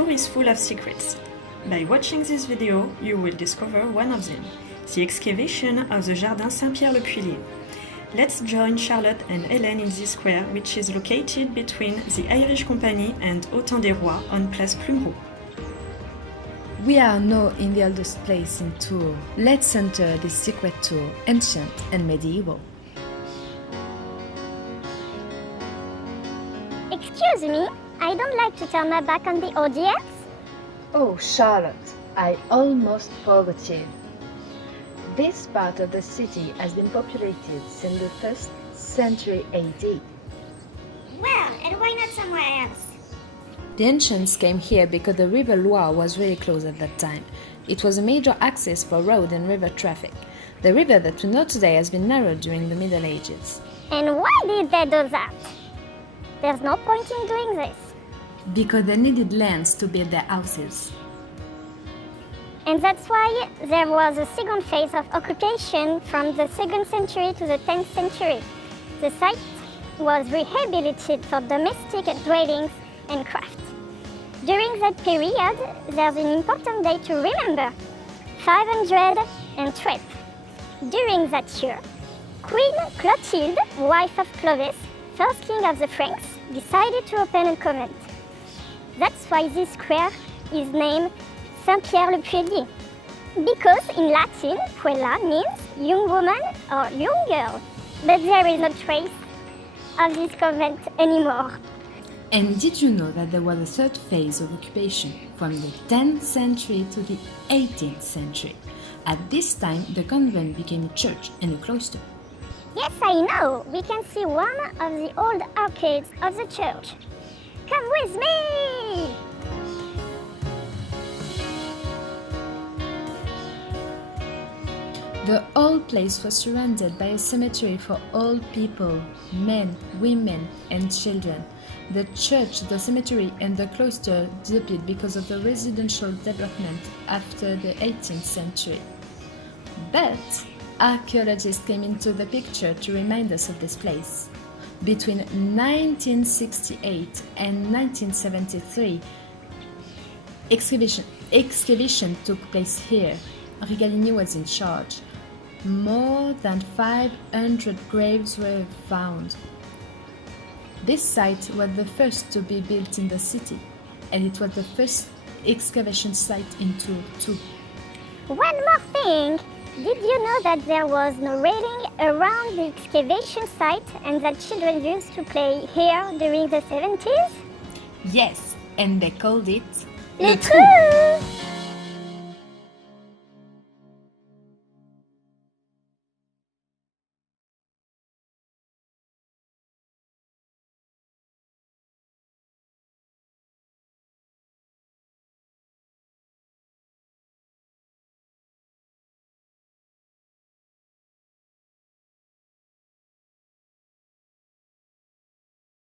Tour is full of secrets. By watching this video, you will discover one of them, the excavation of the jardin Saint-Pierre le Puellier. Let's join Charlotte and Hélène in this square, which is located between the Irish Company and Autant des Rois on Place Plumereau. We are now in the oldest place in Tours. Let's enter this secret tour, ancient and medieval. Excuse me, I don't like to turn my back on the audience. Oh, Charlotte, I almost forgot you. This part of the city has been populated since the 1st century AD. Well, and why not somewhere else? The ancients came here because the river Loire was really close at that time. It was a major access for road and river traffic. The river that we know today has been narrowed during the Middle Ages. And why did they do that? There's no point in doing this. Because they needed lands to build their houses. And that's why there was a second phase of occupation from the 2nd century to the 10th century. The site was rehabilitated for domestic dwellings and craft. During that period, there's an important day to remember, 512. During that year, Queen Clotilde, wife of Clovis, first king of the Franks, decided to open a convent. That's why this square is named Saint-Pierre le Puellier, because in Latin, puella means young woman or young girl, but there is no trace of this convent anymore. And did you know that there was a third phase of occupation from the 10th century to the 18th century? At this time, the convent became a church and a cloister. Yes, I know. We can see one of the old arcades of the church. Come with me! The whole place was surrounded by a cemetery for all people, men, women, and children. The church, the cemetery, and the cloister disappeared because of the residential development after the 18th century. But archaeologists came into the picture to remind us of this place. Between 1968 and 1973, excavation took place here. Rigalini was in charge. More than 500 graves were found. This site was the first to be built in the city, and it was the first excavation site in Tours too. One more thing! Did you know that there was no railing around the excavation site and that children used to play here during the 70s? Yes, and they called it Le Trou!